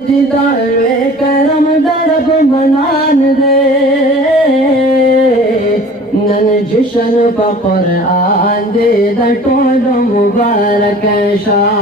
जिदावे करम दरब मनान they none जिशन पकर आंदे दटोल मुबारक शाह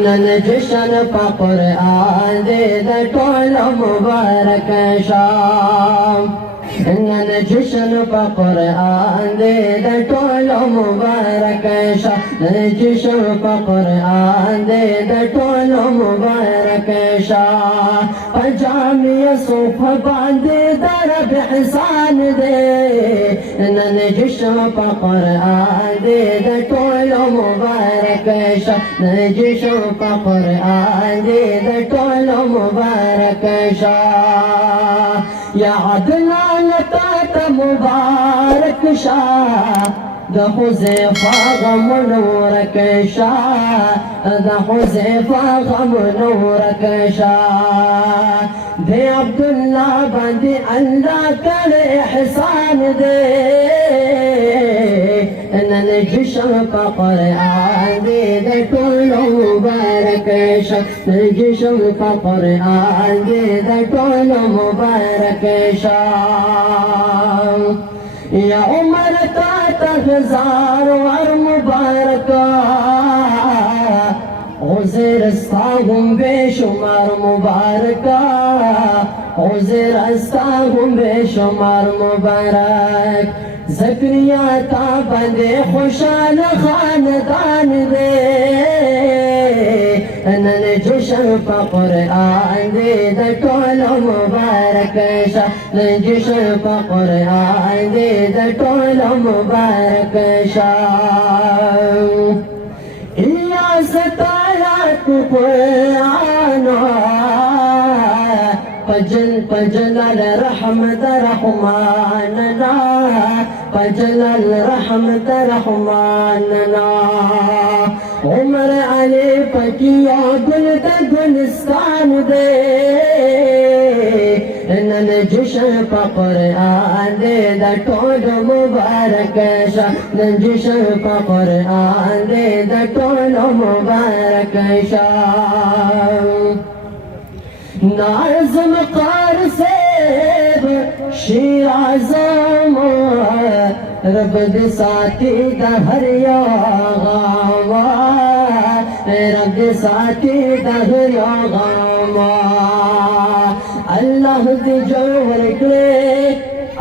नन जिशन पकर आंदे दटोल मुबारक शाह नन जिशन पकर आंदे दटोल मुबारक शाह नन जिशन पकर आंदे दटोल मुबारक शाह पजामिया सूफ बांधे दरब एहसान दे नन जिशन पकर आंदे दटोल मुबारक शाह नन जिशन पकर आंदे दटोल मुबारक शाह या अदनान तात मुबारक शाह दा हुज़ैफ़ा गम नूरक शाह दा हुज़ैफ़ा गम नूरक शाह दे अब्दुल्ला बंदे अल्लाह करे एहसान दे नन जिशन पकर आंदे दटोल मुबारक शाह नन जिशन पकर आंदे दटोल मुबारक शाह या उमर तात हजार वर मुबारक उज़ैर अस्ताहुम बेशुमार मुबारक उज़ैर अस्ताहुम बेशुमार मुबारक ज़करिया ता बंदे खुशाल खानदान दे नन जिशन पकर आंदे दटोल मुबारक शाह नन जिशन पकर आंदे दटोल मुबारक शाह इया सताया कुराना पजल पजलल रहमत रहमानना पजलल रहमत रहमानना उमर अली पकिया गुल गुलिस्तान दे नन जिशन पकर आंदे दटोल मुबारक शाह नन जिशन पकर आंदे दटोल मुबारक शाह नाज़म कार से शीराज़म रब दे साथी दहरिया गावा रब दे साथी दहरिया गावा अल्लाह दे जोवर करे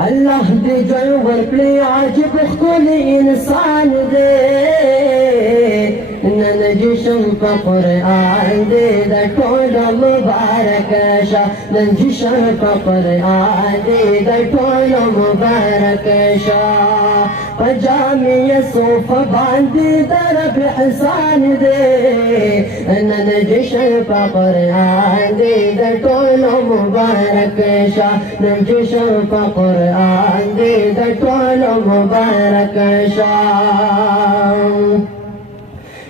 अल्लाह दे जोवर करे आज बिल्कुल इंसान दे नन जिशन पकर आंदे दटोल मुबारक शाह नन जिशन पकर आंदे दटोल मुबारक शाह पजामिया सूफ बांधे दरब एहसान दे नन जिशन पकर आंदे दटोल मुबारक शाह नन जिशन पकर आंदे दटोल मुबारक शाह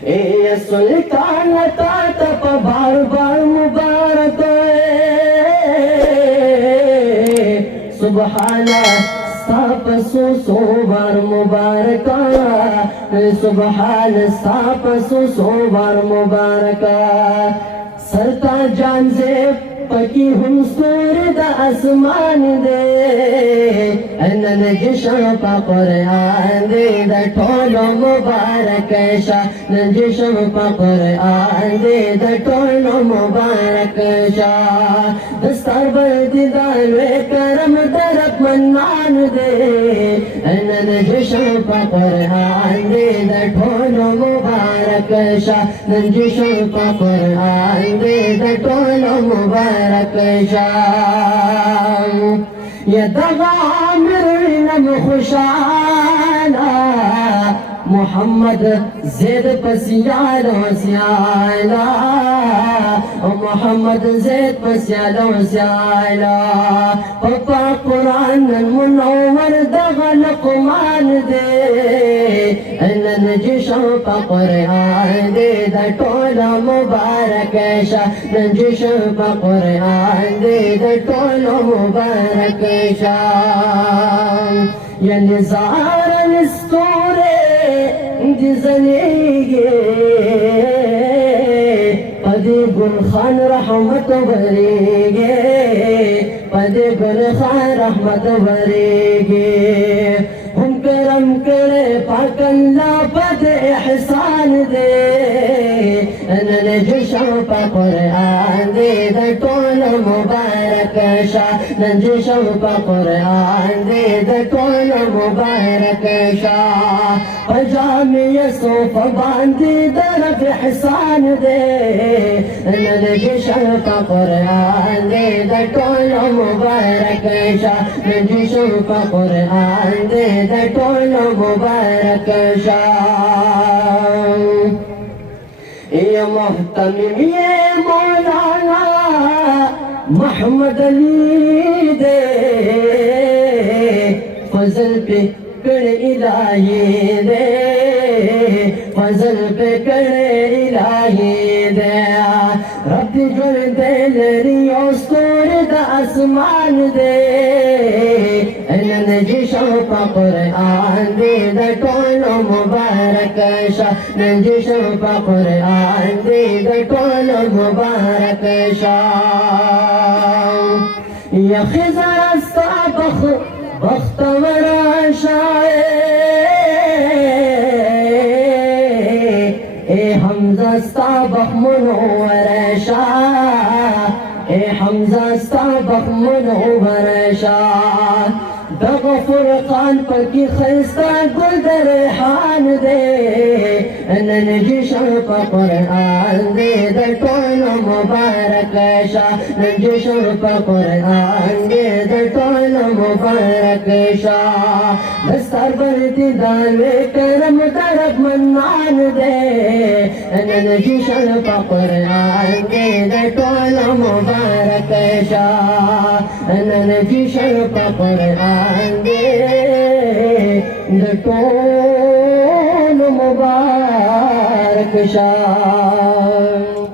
ए सुल्तान तात बार बार मुबारक सुबहाना साप सो बार मुबारक सुबहान साप सो बार मुबारक सरता जान से पकी हम सूरद आसमान दे नन जिशन पकर आंदे दटोल मुबारक शाह नन जिशन पकर आंदे दटोल मुबारक शाह दस्तार बर्दिदावे करम दरब मन्नान दे नन जिशन पकर आंदे दटोल मुबारक शाह नन जिशन पकर आंदे दटोल मुबारक शाह या दगामिर नम खुशाला मोहम्मद ज़ैद पसियालो स्याला मोहम्मद ज़ैद पसियालो स्याला पपा कुरान मुनव्वर दगा लुक़मान दे नन जिशन पकर आंदे दटोल मुबारक शाह नन जिशन पकर आंदे दटोल मुबारक शाह या निज़ार निस्तूरे जिज़नेगे पदे गुल खान रहमत भरेगे, पदे गुल खान रहमत भरेगे। हम करम करे पाक अल्लाह पदे एहसान दे, नन जिशम पा कुरान दे द टोल मुबारक शा, नन जिशम पा कुरान दे द टोल मुबारक शा। पजामे सोफ बांधी दरफ एहसान दे, नन जिशम पा कुरान दे द टोल मुबारक शा, नन जिशम पा कुरान दे द टोल मुबारक शा। ये मोहतमिम ये मौलाना मोहम्मद अली दे, फजल पे कर इलाही दे, फजल पे कर इलाही दे। रब जुल दे लरियों सोर द आसमान दे, नन जिशम पा कुरान दे द टोल मुबारक शा, नन जिशम पा कुरान दे द टोल मुबारक शा। या खिज़र साबख बख्तवर शाए, ए हमजा साबख मुनव्वर शाह, ए हमजा साबख मुनव्वर शाह। दगो फुरकान पर की खैस्ता गुल रेहान दे, नन जिशम पा कुरान दे द टोल मुबारक शा, नन जिशम पा कुरान दे द टोल मुबारक शा। दस्तार बरती दावे करम तरफ मन्नान दे, नन जिशम पा कुरान दे द टोल मुबारक शा, नन जिशम पा कुरान दे द टोल मुबारक शा।